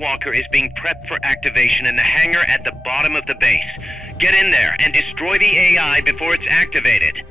Walker is being prepped for activation in the hangar at the bottom of the base. Get in there and destroy the AI before it's activated.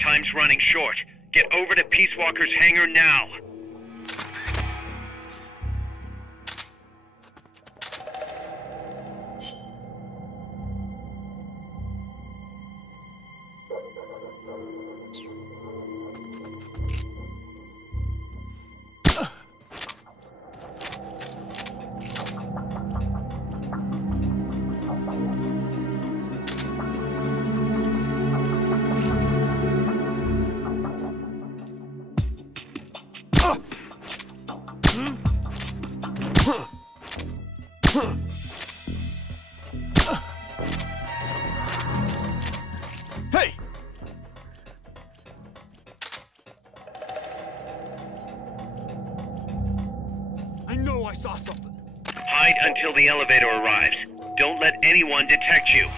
Time's running short. Get over to Peace Walker's hangar now. Hey! I know I saw something. Hide until the elevator arrives. Don't let anyone detect you.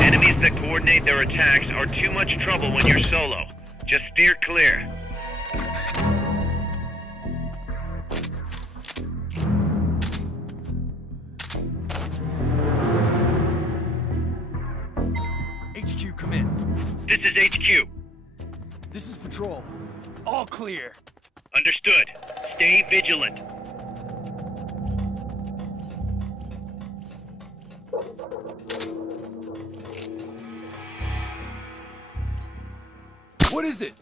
Enemies that coordinate their attacks are too much trouble when you're solo. Just steer clear. HQ, come in. This is HQ. This is Patrol. All clear. Understood. Stay vigilant. What is it?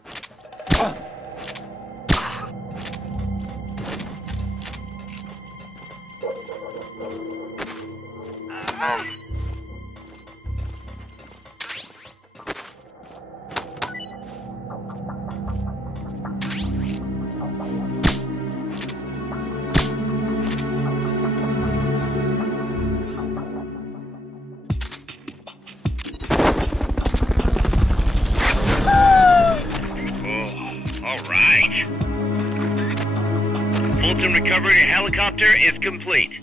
Fulton recovery helicopter is complete.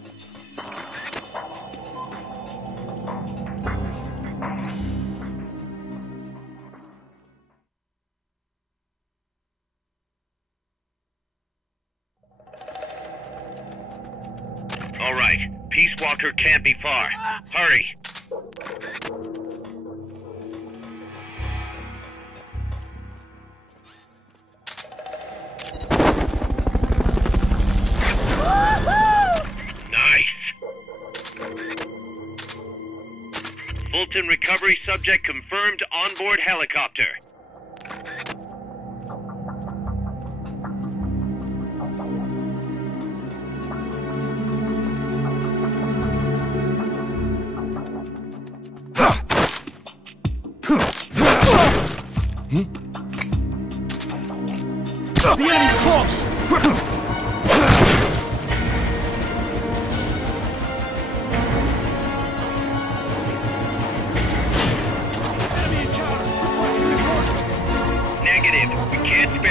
All right, Peace Walker can't be far. Hurry. Fulton recovery subject confirmed onboard helicopter. The enemy's close!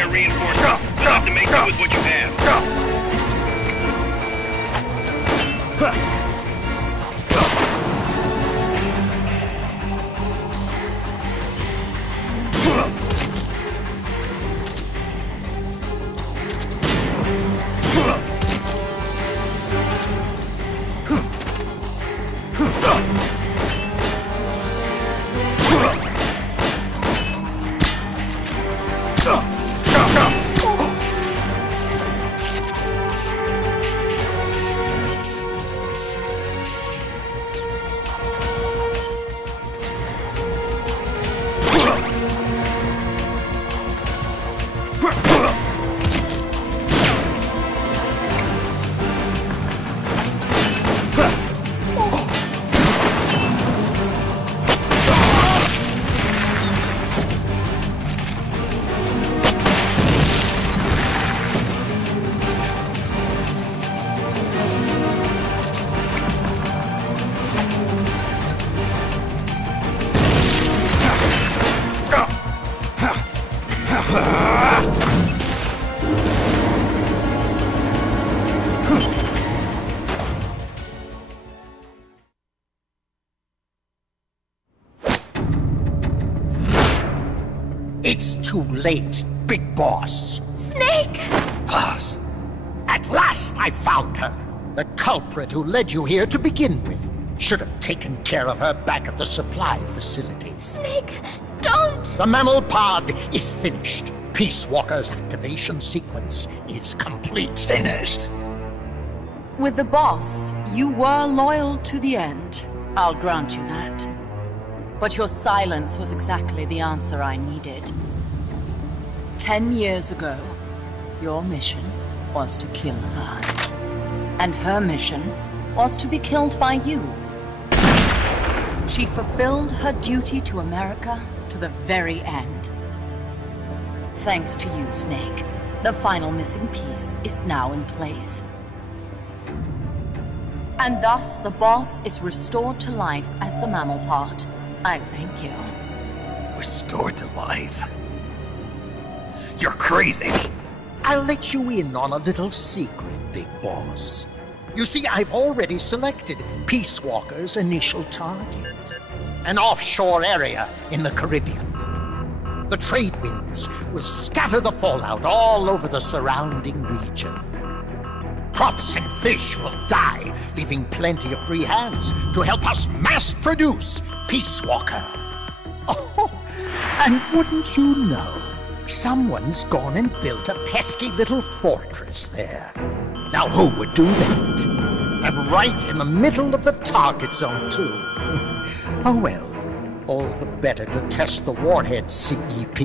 Reinforcements. You'll have to make do with what you have. It's too late, Big Boss. Snake! Boss. At last I found her. The culprit who led you here to begin with. Should have taken care of her back at the supply facility. Snake, don't! The mammal pod is finished. Peace Walker's activation sequence is complete. Finished. With the boss, you were loyal to the end. I'll grant you that. But your silence was exactly the answer I needed. 10 years ago, your mission was to kill her. And her mission was to be killed by you. She fulfilled her duty to America to the very end. Thanks to you, Snake, the final missing piece is now in place. And thus, the boss is restored to life as the mammal part. I thank you. Restored to life? You're crazy! I'll let you in on a little secret, Big Boss. You see, I've already selected Peace Walker's initial target. An offshore area in the Caribbean. The trade winds will scatter the fallout all over the surrounding region. Crops and fish will die, leaving plenty of free hands to help us mass-produce Peace Walker. Oh, and wouldn't you know, someone's gone and built a pesky little fortress there. Now who would do that? And right in the middle of the target zone, too. Oh well, all the better to test the warhead, CEP.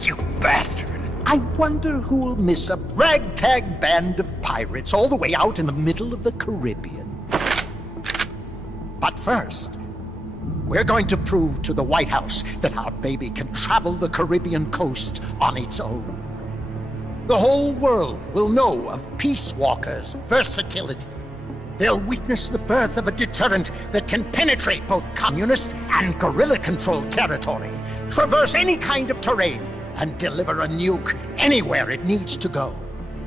You bastard! I wonder who'll miss a ragtag band of pirates all the way out in the middle of the Caribbean. But first, we're going to prove to the White House that our baby can travel the Caribbean coast on its own. The whole world will know of Peace Walker's versatility. They'll witness the birth of a deterrent that can penetrate both communist and guerrilla-controlled territory, traverse any kind of terrain, and deliver a nuke anywhere it needs to go.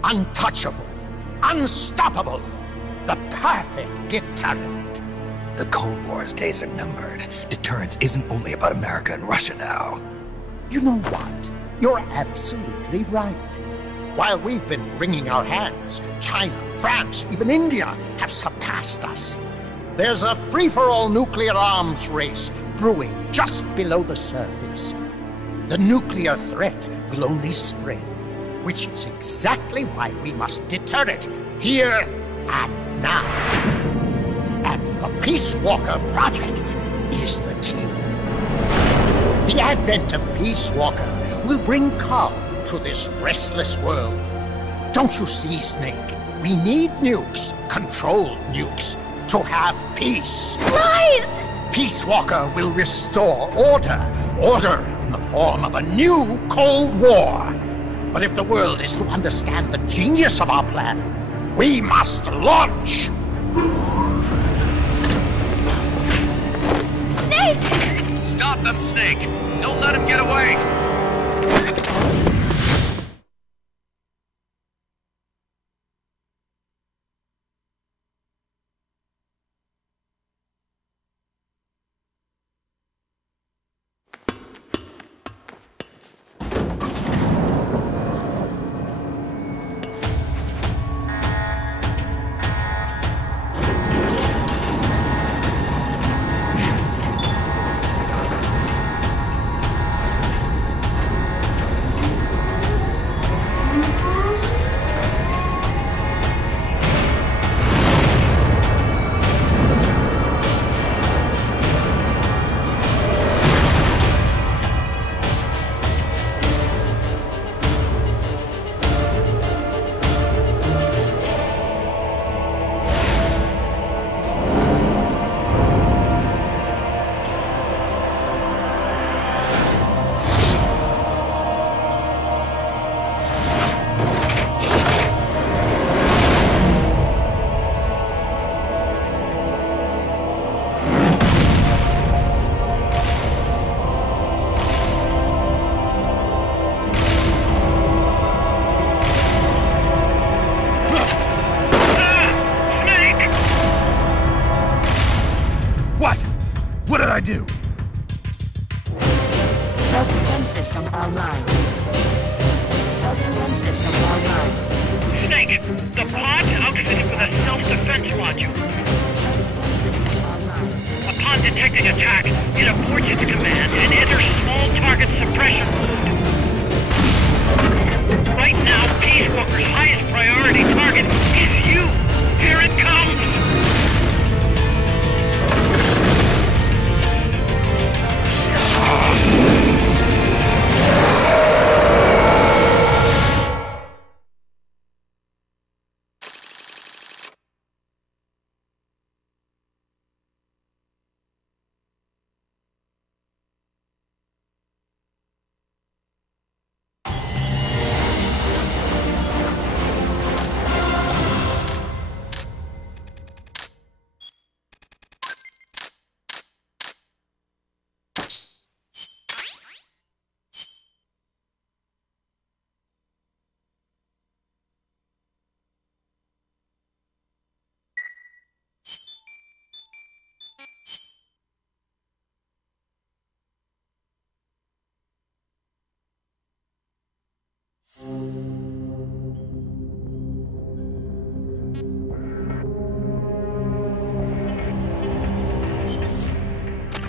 Untouchable, unstoppable, the perfect deterrent. The Cold War's days are numbered. Deterrence isn't only about America and Russia now. You know what? You're absolutely right. While we've been wringing our hands, China, France, even India have surpassed us. There's a free-for-all nuclear arms race brewing just below the surface. The nuclear threat will only spread, which is exactly why we must deter it here and now. And the Peace Walker Project is the key. The advent of Peace Walker will bring calm to this restless world. Don't you see, Snake? We need nukes, controlled nukes, to have peace. Lies! Peace Walker will restore order. Order in the form of a new Cold War. But if the world is to understand the genius of our plan, we must launch! Snake! Stop them, Snake! Don't let him get away! What did I do? Self-defense is system online. Self-defense system online. Snake, the pod's outfitted with a self-defense module. Upon detecting attack, it aborts its command and enters small target suppression mode. Right now, Peace Walker's highest priority target is you! Here it comes!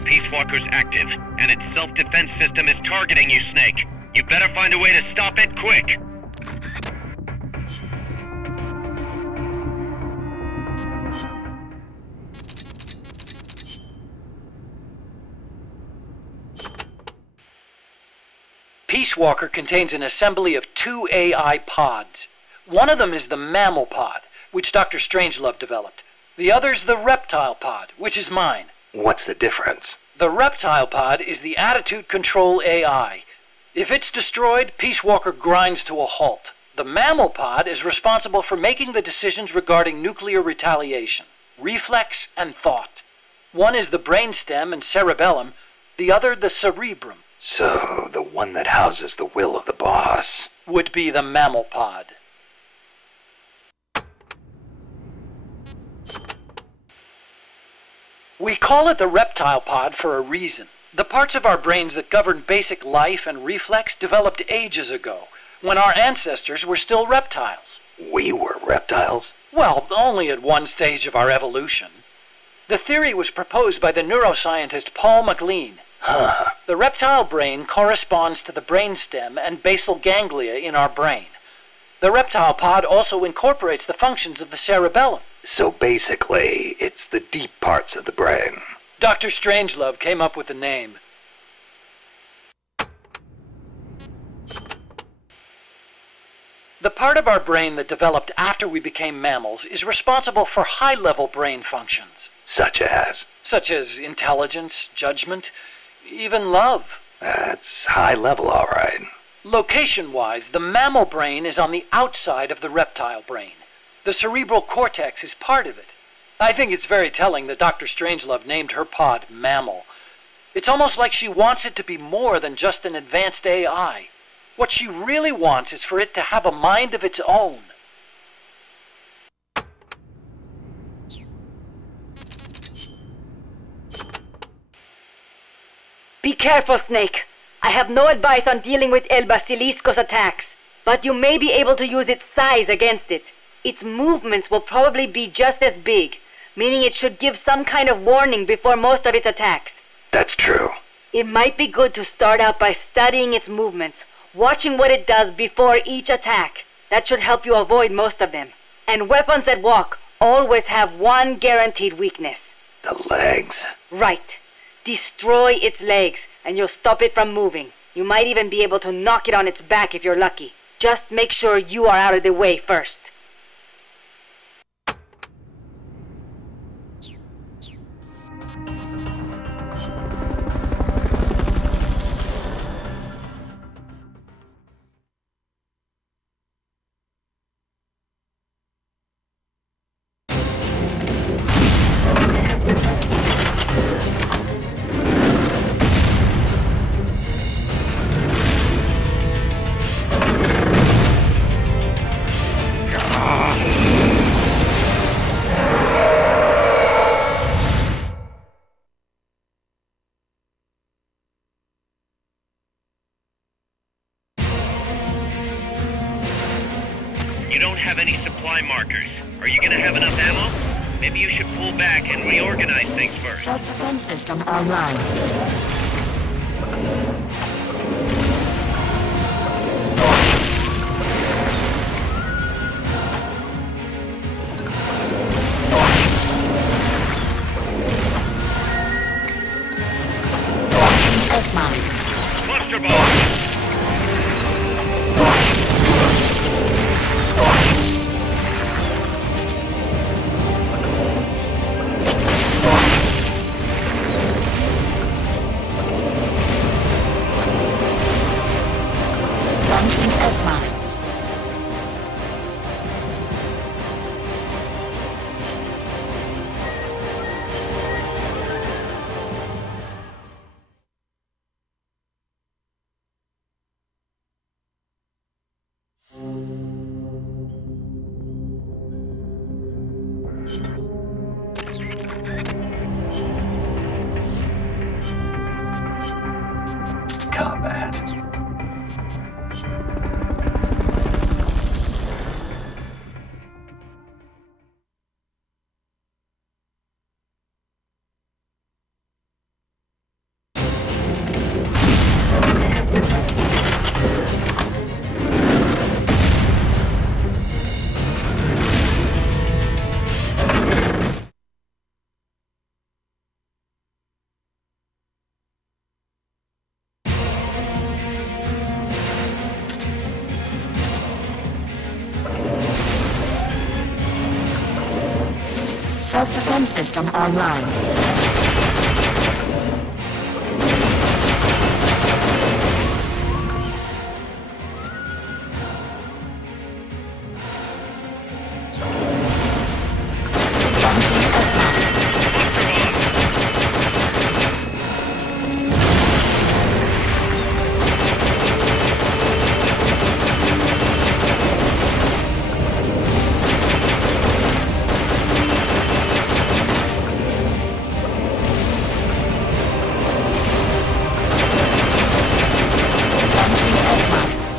Peace Walker's active, and its self-defense system is targeting you, Snake. You better find a way to stop it quick! Peace Walker contains an assembly of 2 AI pods. One of them is the Mammal Pod, which Dr. Strangelove developed. The other's the Reptile Pod, which is mine. What's the difference? The Reptile Pod is the Attitude Control AI. If it's destroyed, Peace Walker grinds to a halt. The Mammal Pod is responsible for making the decisions regarding nuclear retaliation, reflex, and thought. One is the brainstem and cerebellum, the other the cerebrum. So, the one that houses the will of the boss would be the Mammal Pod. We call it the Reptile Pod for a reason. The parts of our brains that govern basic life and reflex developed ages ago, when our ancestors were still reptiles. We were reptiles? Well, only at one stage of our evolution. The theory was proposed by the neuroscientist Paul MacLean. Huh. The reptile brain corresponds to the brainstem and basal ganglia in our brain. The reptile pod also incorporates the functions of the cerebellum. So basically, it's the deep parts of the brain. Dr. Strangelove came up with the name. The part of our brain that developed after we became mammals is responsible for high-level brain functions. Such as? Such as intelligence, judgment, even love. That's high level, all right. Location-wise, the mammal brain is on the outside of the reptile brain. The cerebral cortex is part of it. I think it's very telling that Dr. Strangelove named her pod Mammal. It's almost like she wants it to be more than just an advanced AI. What she really wants is for it to have a mind of its own. Be careful, Snake. I have no advice on dealing with El Basilisco's attacks, but you may be able to use its size against it. Its movements will probably be just as big, meaning it should give some kind of warning before most of its attacks. That's true. It might be good to start out by studying its movements, watching what it does before each attack. That should help you avoid most of them. And weapons that walk always have one guaranteed weakness. The legs? Right. Destroy its legs, and you'll stop it from moving. You might even be able to knock it on its back if you're lucky. Just make sure you are out of the way first. have any supply markers. Are you gonna have enough ammo? Maybe you should pull back and reorganize things first. Self-defense system online. S-mines. Cluster bomb! Launching S-mines. Combat. Self-defense system online. Launching S-mines. Launching S-mines.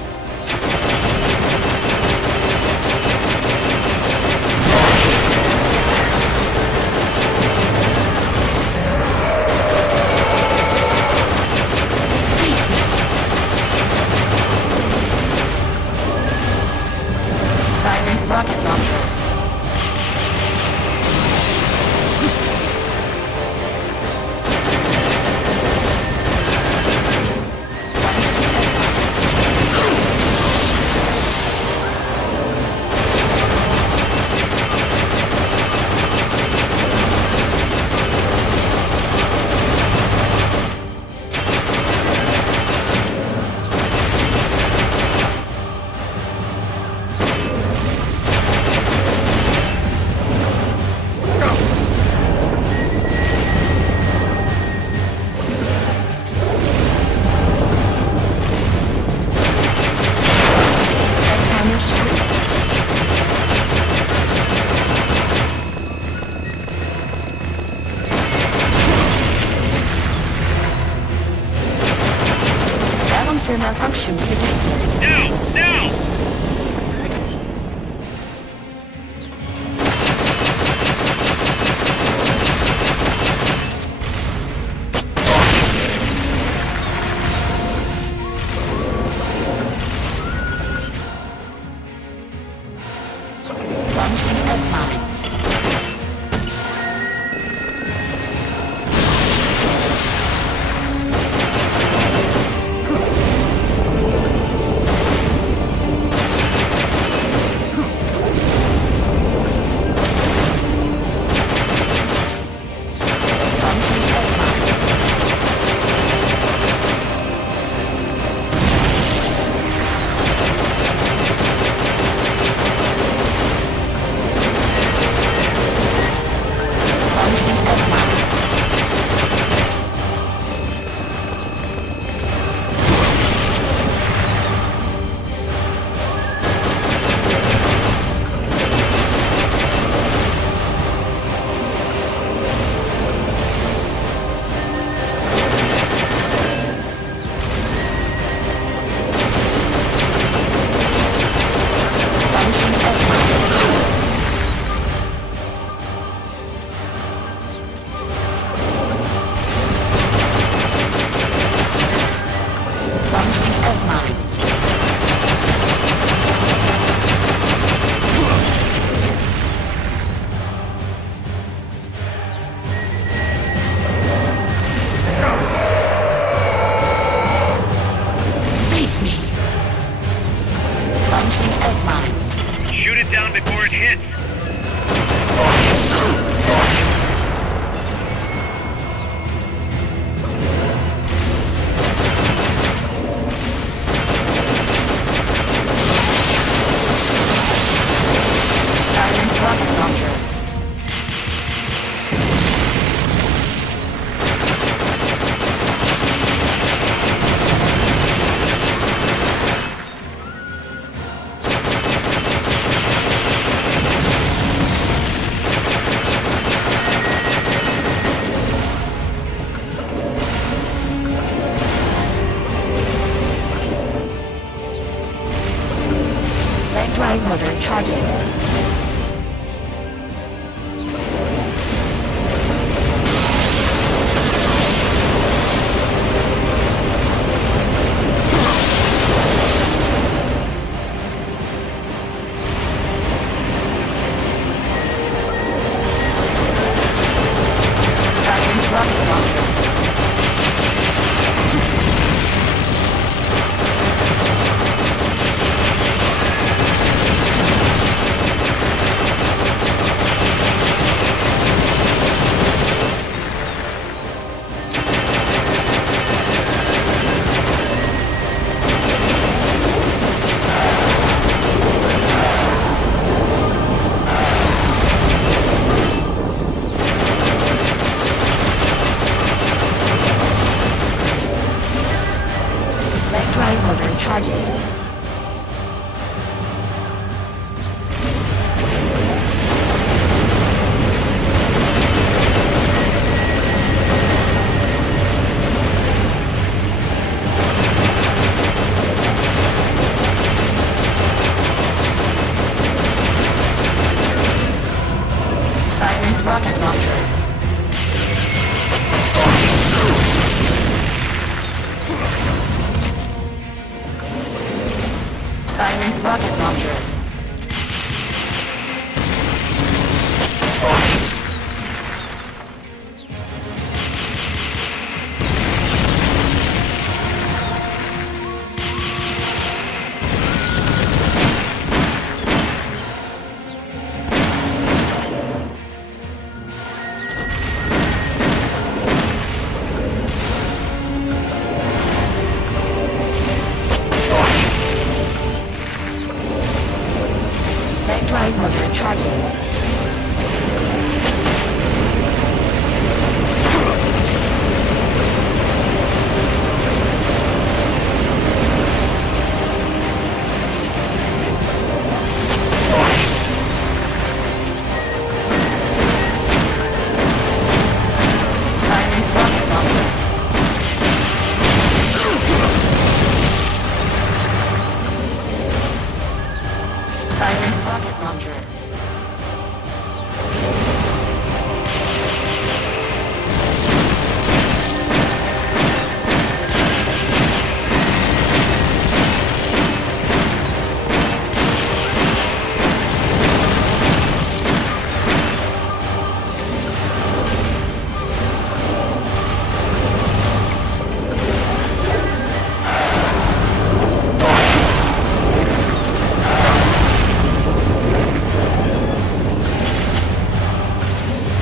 Face me. Firing rocket launcher. Balancer malfunction detected. Now! Now! Launching S-mines. seconds! Firing rocket launcher. Leg drive motor charging. Firing rocket launcher. Leg drive motor charging. Firing rocket launcher. Firing rocket launcher. Leg drive motor charging. Firing rocket launcher. Firing rocket launcher.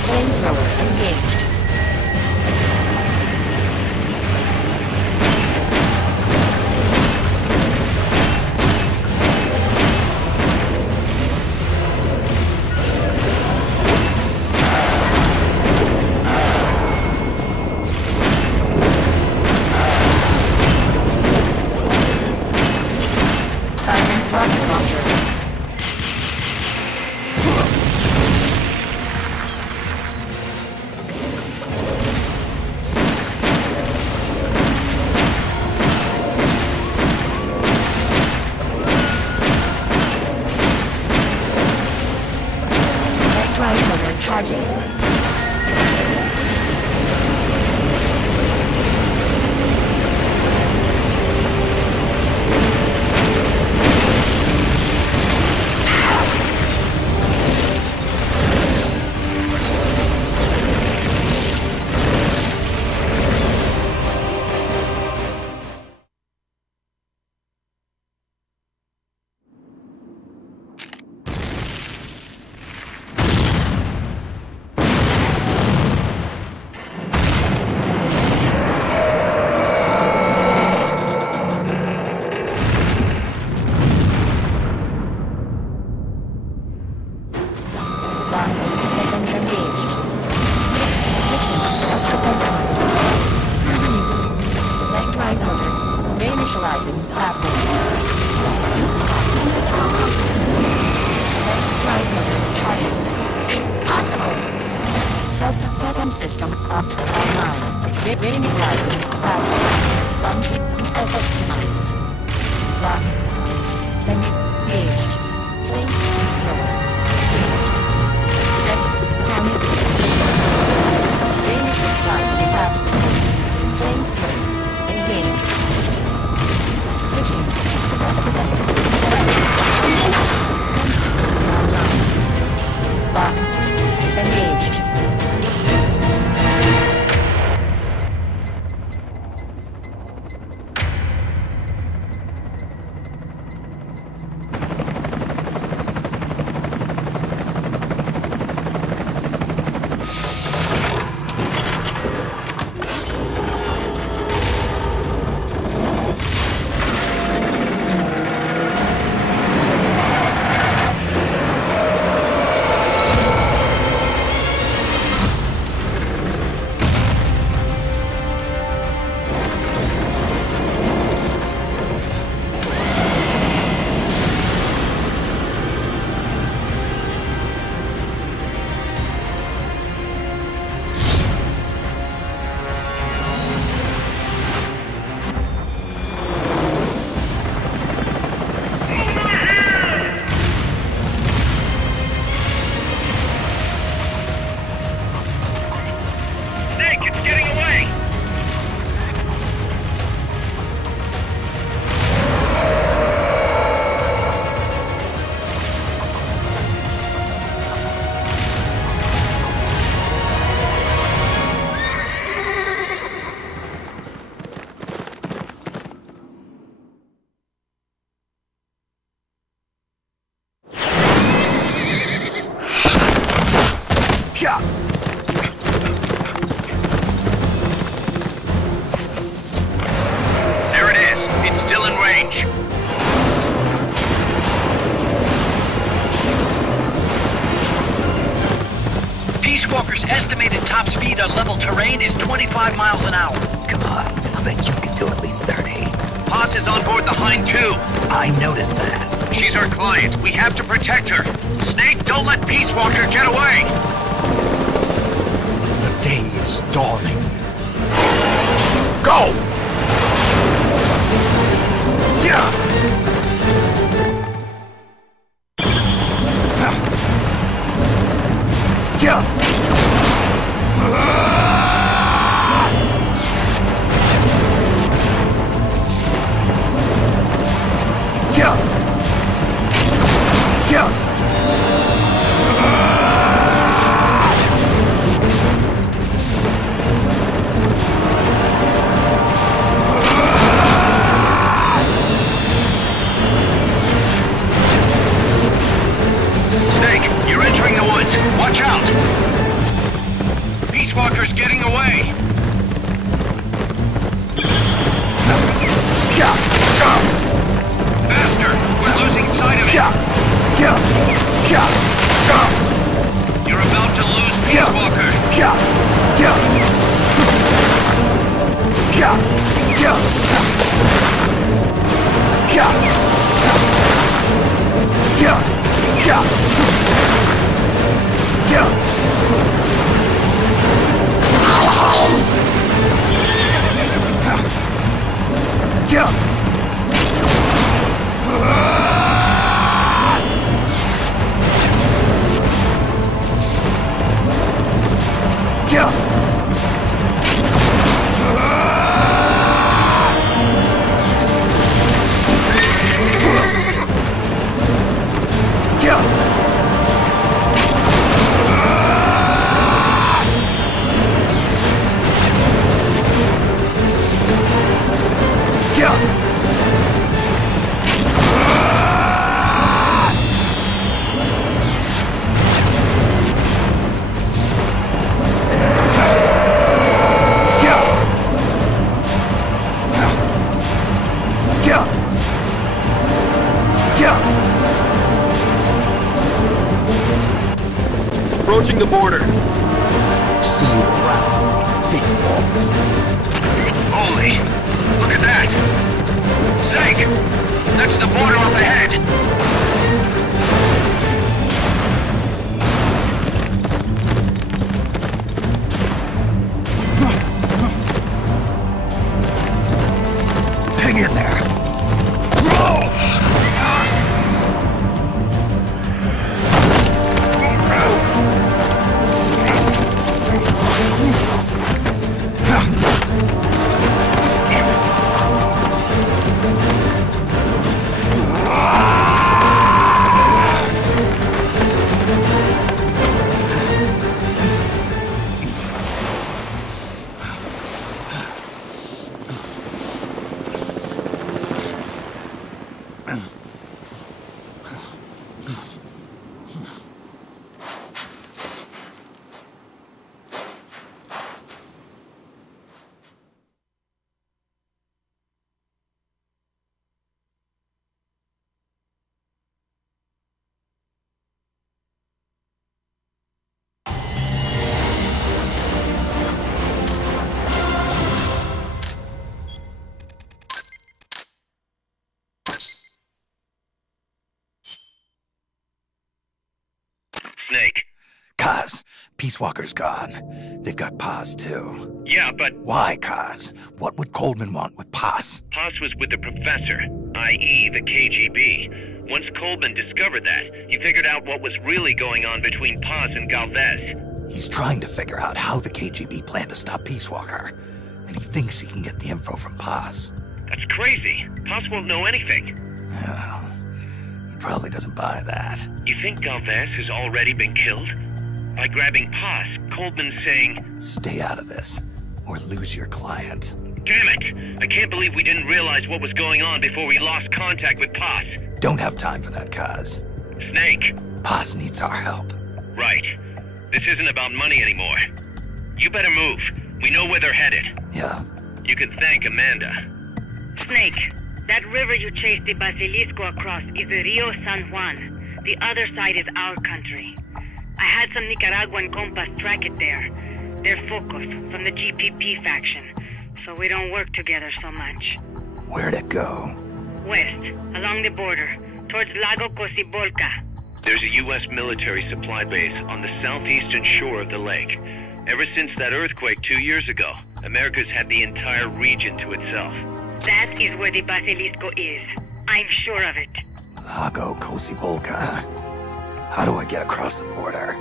Flamethrower engaged. Firing rocket launcher. Leg drive motor charging. halfway. Drive motor charging. Impossible. Self-propelling system online. Reinitializing halfway. Launching SS mines. Lock. Disengaged. Flame thrower. Engaged. Direct counter. Reinitializing halfway. Flame thrower. Engaged. Switching to self-propelling. Online. Lock. Disengaged. There it is. It's still in range. Peace Walker's estimated top speed on level terrain is 25 miles an hour. Come on, I bet you can do at least 30. Haas is on board the Hind too. I noticed that. She's our client. We have to protect her. Snake, don't let Peace Walker get away. The day is dawning. Go! Yeah! Snake, you're entering the woods. Watch out! Peace Walker's getting away. Faster! We're losing sight of it. You're about to lose Peace Walker. Approaching the border. See you around, big boss. Holy, look at that. Snake! That's the border up ahead! Hang in there. Snake. Kaz, Peace Walker's gone. They've got Paz, too. Yeah, but Why, Kaz? What would Coleman want with Paz? Paz was with the professor, i.e. the KGB. Once Coleman discovered that, he figured out what was really going on between Paz and Galvez. He's trying to figure out how the KGB plan to stop Peace Walker. And he thinks he can get the info from Paz. That's crazy. Paz won't know anything. Oh, he probably doesn't buy that. You think Galvez has already been killed? By grabbing Paz, Coleman's saying, Stay out of this, or lose your client. damn it! I can't believe we didn't realize what was going on before we lost contact with Paz. Don't have time for that, Kaz. Snake. Paz needs our help. Right. This isn't about money anymore. You better move. We know where they're headed. Yeah. You can thank Amanda. Snake, that river you chased the Basilisco across is the Rio San Juan. The other side is our country. I had some Nicaraguan compas track it there. They're Focos, from the GPP faction, so we don't work together so much. Where'd it go? West, along the border, towards Lago Cocibolca. There's a U.S. military supply base on the southeastern shore of the lake. Ever since that earthquake 2 years ago, America's had the entire region to itself. That is where the Basilisco is. I'm sure of it. Lago Cocibolca. How do I get across the border?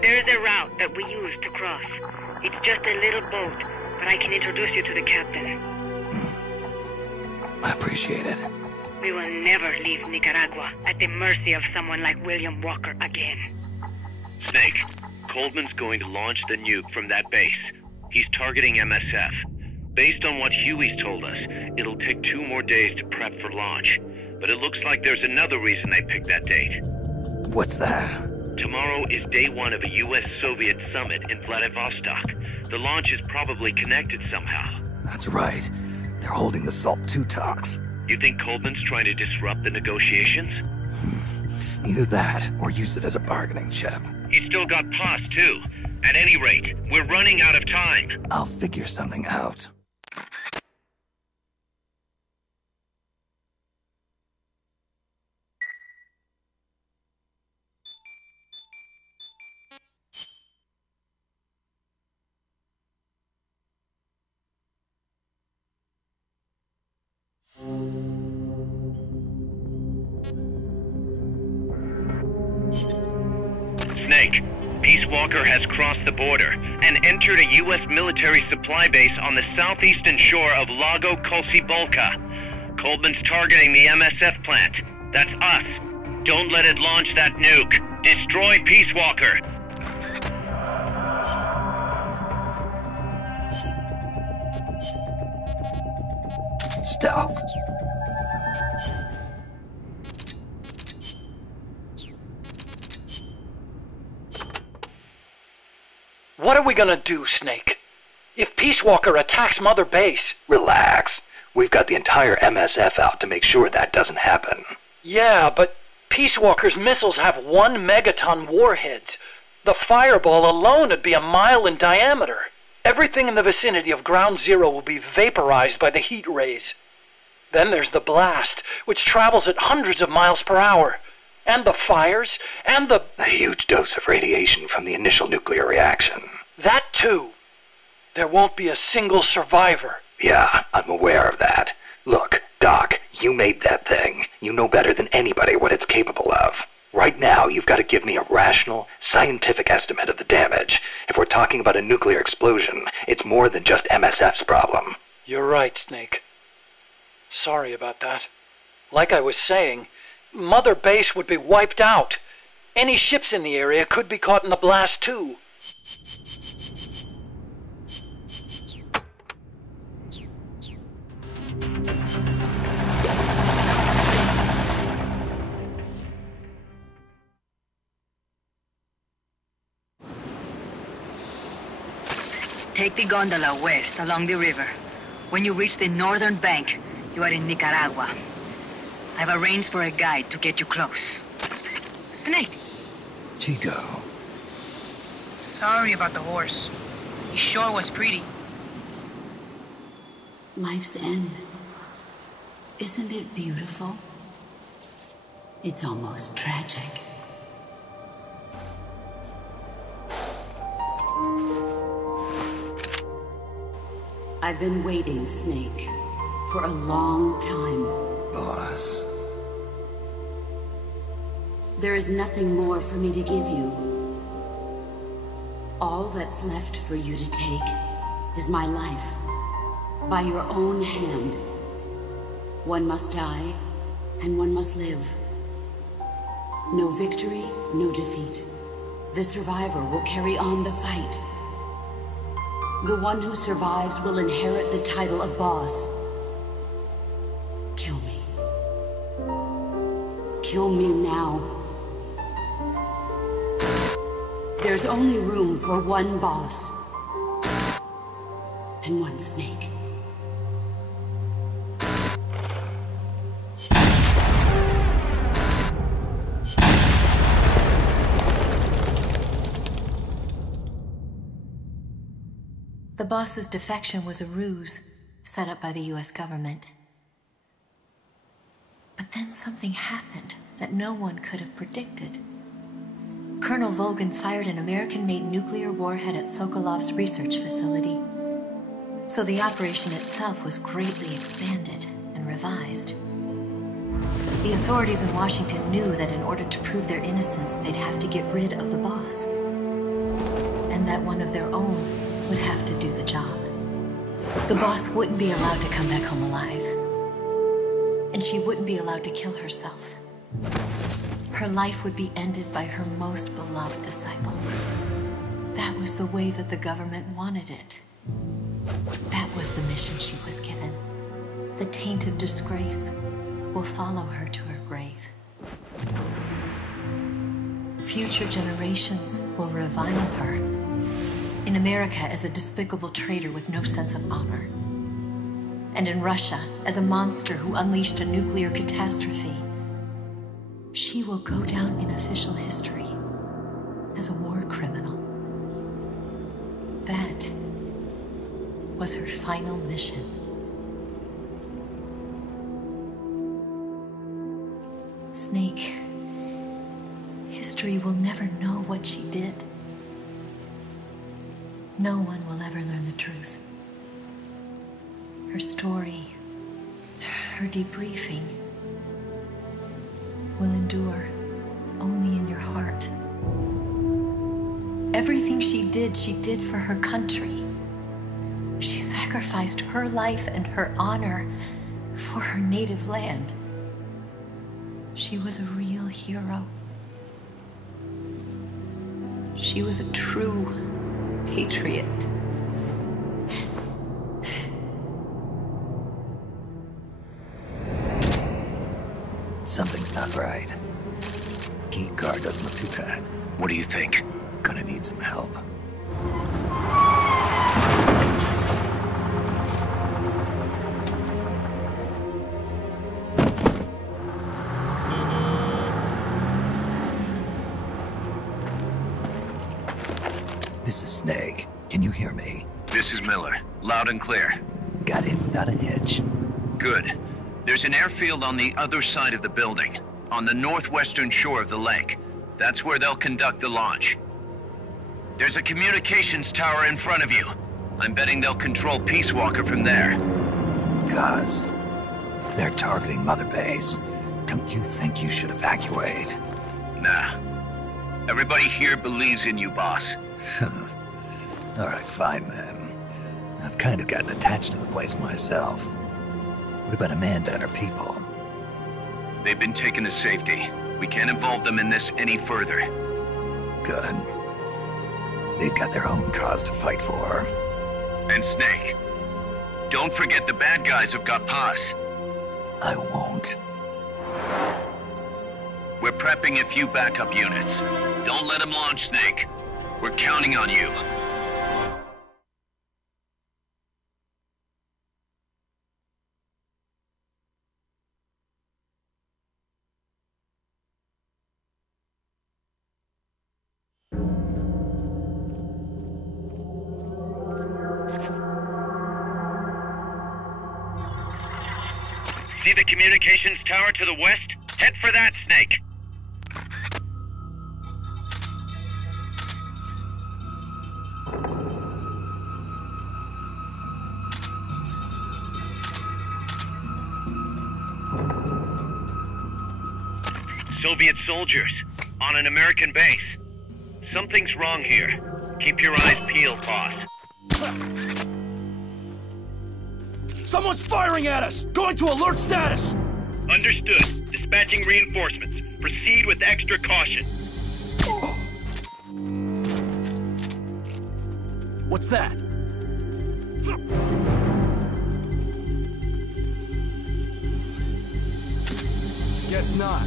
There's a route that we use to cross. It's just a little boat, but I can introduce you to the captain. I appreciate it. We will never leave Nicaragua at the mercy of someone like William Walker again. Snake, Coleman's going to launch the nuke from that base. He's targeting MSF. Based on what Huey's told us, it'll take 2 more days to prep for launch. But it looks like there's another reason they picked that date. What's that? Tomorrow is day 1 of a U.S.-Soviet summit in Vladivostok. The launch is probably connected somehow. That's right. They're holding the SALT II talks. You think Coleman's trying to disrupt the negotiations? Either that, or use it as a bargaining chip. He's still got Paz, too. At any rate, we're running out of time. I'll figure something out. Snake, Peace Walker has crossed the border and entered a U.S. military supply base on the southeastern shore of Lago Cocibolca. Coleman's targeting the MSF plant. That's us. Don't let it launch that nuke. Destroy Peace Walker. Stealth. What are we gonna do, Snake? If Peace Walker attacks Mother Base... Relax. We've got the entire MSF out to make sure that doesn't happen. Yeah, but Peace Walker's missiles have 1 megaton warheads. The fireball alone would be 1 mile in diameter. Everything in the vicinity of Ground Zero will be vaporized by the heat rays. Then there's the blast, which travels at hundreds of miles per hour. And the fires, and the huge dose of radiation from the initial nuclear reaction. That too. There won't be a single survivor. Yeah, I'm aware of that. Look, Doc, you made that thing. You know better than anybody what it's capable of. Right now, you've got to give me a rational, scientific estimate of the damage. If we're talking about a nuclear explosion, it's more than just MSF's problem. You're right, Snake. Sorry about that. Like I was saying, Mother Base would be wiped out. Any ships in the area could be caught in the blast too. Take the gondola west along the river. When you reach the northern bank, you are in Nicaragua. I've arranged for a guide to get you close. Snake! Chico. Sorry about the horse. He sure was pretty. Life's end. Isn't it beautiful? It's almost tragic. I've been waiting, Snake, for a long time. Boss. There is nothing more for me to give you. All that's left for you to take is my life. By your own hand. One must die, and one must live. No victory, no defeat. The survivor will carry on the fight. The one who survives will inherit the title of boss. Kill me. Kill me now. There's only room for one boss. And one Snake. The boss's defection was a ruse set up by the US government. But then something happened that no one could have predicted. Colonel Volgin fired an American-made nuclear warhead at Sokolov's research facility. So the operation itself was greatly expanded and revised. The authorities in Washington knew that in order to prove their innocence, they'd have to get rid of the boss. And that one of their own would have to do the job. The boss wouldn't be allowed to come back home alive. And she wouldn't be allowed to kill herself. Her life would be ended by her most beloved disciple. That was the way that the government wanted it. That was the mission she was given. The taint of disgrace will follow her to her grave. Future generations will revile her. In America as a despicable traitor with no sense of honor. And in Russia as a monster who unleashed a nuclear catastrophe. She will go down in official history as a war criminal. That was her final mission. Snake, history will never know what she did. No one will ever learn the truth. Her story, her debriefing, will endure only in your heart. Everything she did for her country. She sacrificed her life and her honor for her native land. She was a real hero. She was a true patriot. Something's not right. Key card doesn't look too bad. What do you think? Gonna need some help. This is Snake. Can you hear me? This is Miller. Loud and clear. Got in without a hitch. Good. There's an airfield on the other side of the building, on the northwestern shore of the lake. That's where they'll conduct the launch. There's a communications tower in front of you. I'm betting they'll control Peace Walker from there. Cuz, they're targeting Mother Base. Don't you think you should evacuate? Nah. Everybody here believes in you, boss. Alright, fine then. I've kind of gotten attached to the place myself. What about Amanda and her people? They've been taken to safety. We can't involve them in this any further. Good. They've got their own cause to fight for. And Snake. Don't forget the bad guys have got Paz. I won't. We're prepping a few backup units. Don't let them launch, Snake. We're counting on you. See the communications tower to the west? Head for that, Snake. Soviet soldiers on an American base. Something's wrong here. Keep your eyes peeled, boss. Someone's firing at us! Going to alert status! Understood. Dispatching reinforcements. Proceed with extra caution. What's that? Guess not.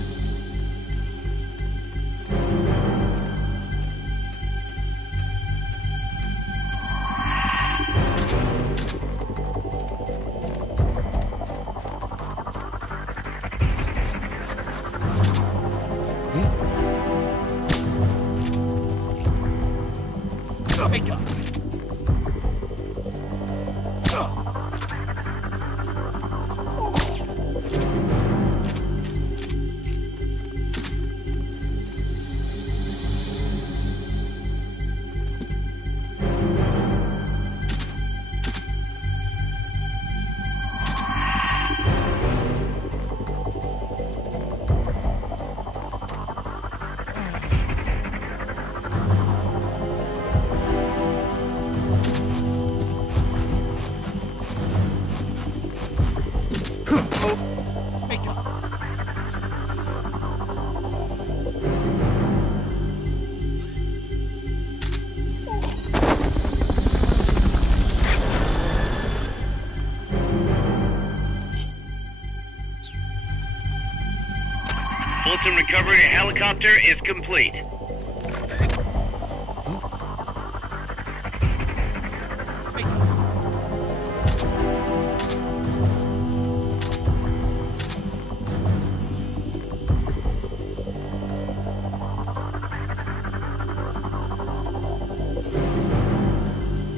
Fulton recovery helicopter is complete.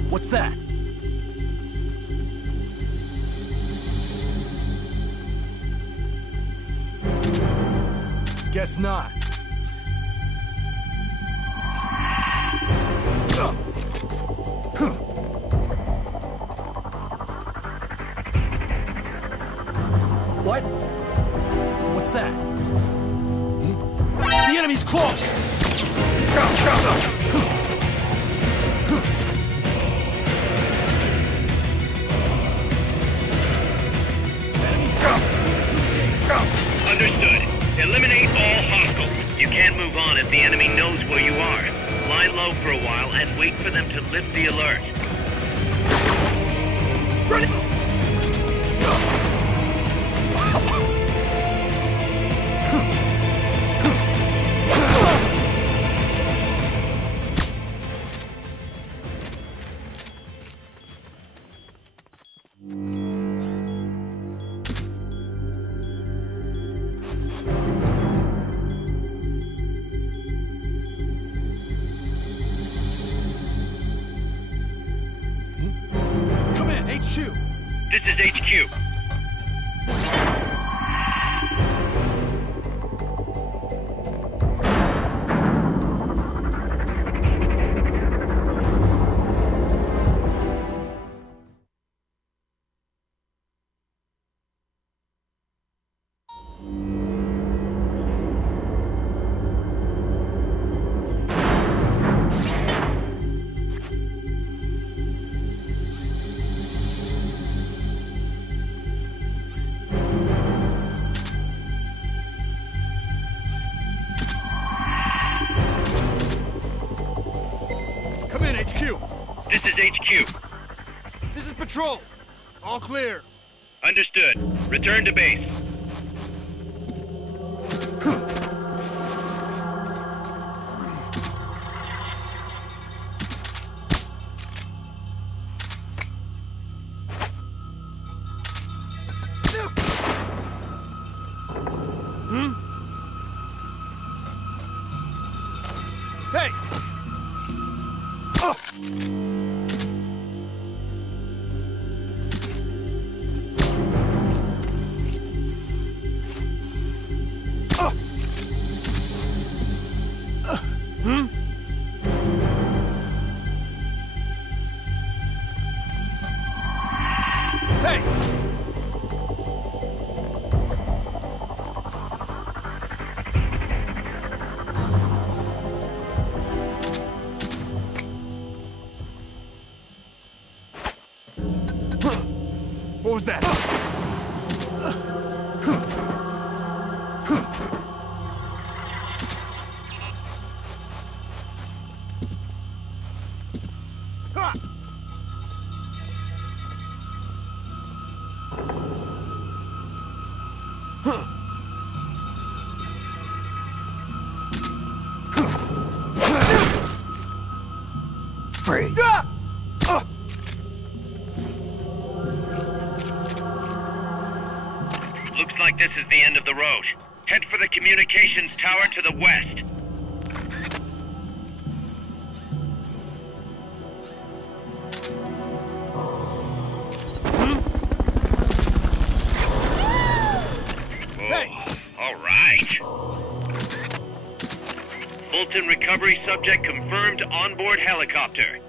What's that? Guess not. What? What's that? The enemy's close! Understood. Eliminate all hostiles. You can't move on if the enemy knows where you are. Lie low for a while and wait for them to lift the alert. Ready! This is HQ. HQ. This is Patrol. All clear. Understood. Return to base. Hey! Hey! What was that? Freeze. Looks like this is the end of the road. Head for the communications tower to the west. All right. Fulton recovery subject confirmed onboard helicopter.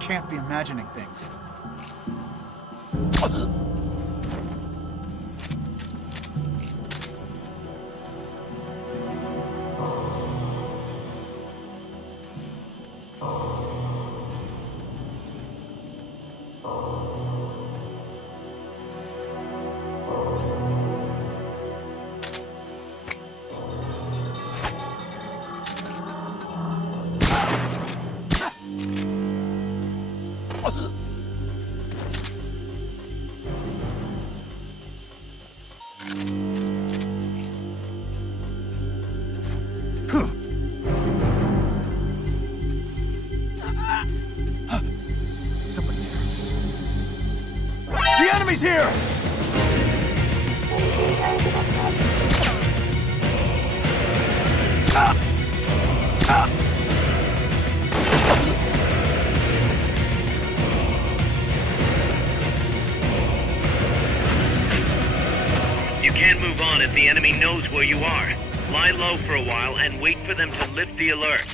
Can't be imagining things. Somebody there. The enemy's here! Lie low for a while and wait for them to lift the alert.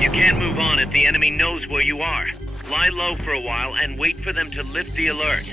You can't move on if the enemy knows where you are. Lie low for a while and wait for them to lift the alert.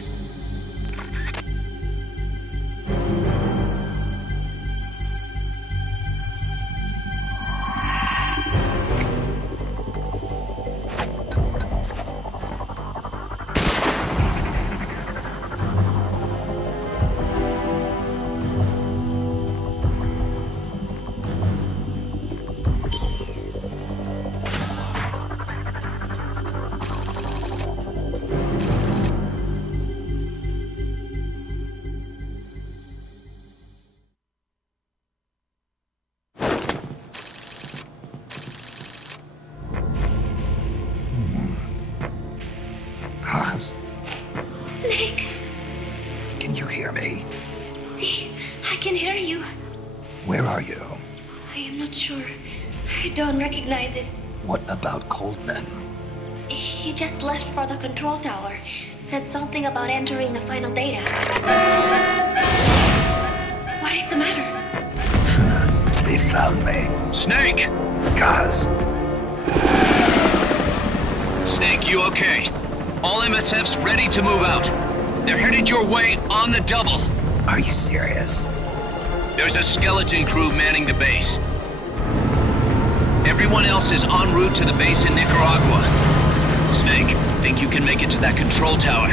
Snake! Can you hear me? See, I can hear you. Where are you? I am not sure. I don't recognize it. What about Coldman? He just left for the control tower. Said something about entering the final data. What is the matter? They found me. Snake! Kaz. Snake, you okay? All MSFs ready to move out. They're headed your way on the double. Are you serious? There's a skeleton crew manning the base. Everyone else is en route to the base in Nicaragua. Snake, think you can make it to that control tower?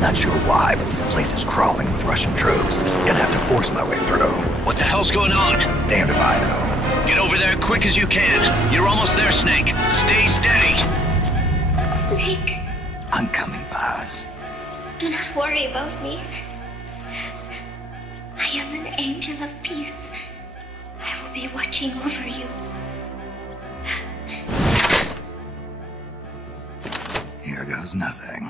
Not sure why, but this place is crawling with Russian troops. Gonna have to force my way through. What the hell's going on? Damned if I know. Get over there quick as you can. You're almost there, Snake. Stay steady. Snake, I'm coming, Baz. do not worry about me. I am an angel of peace. I will be watching over you. Here goes nothing.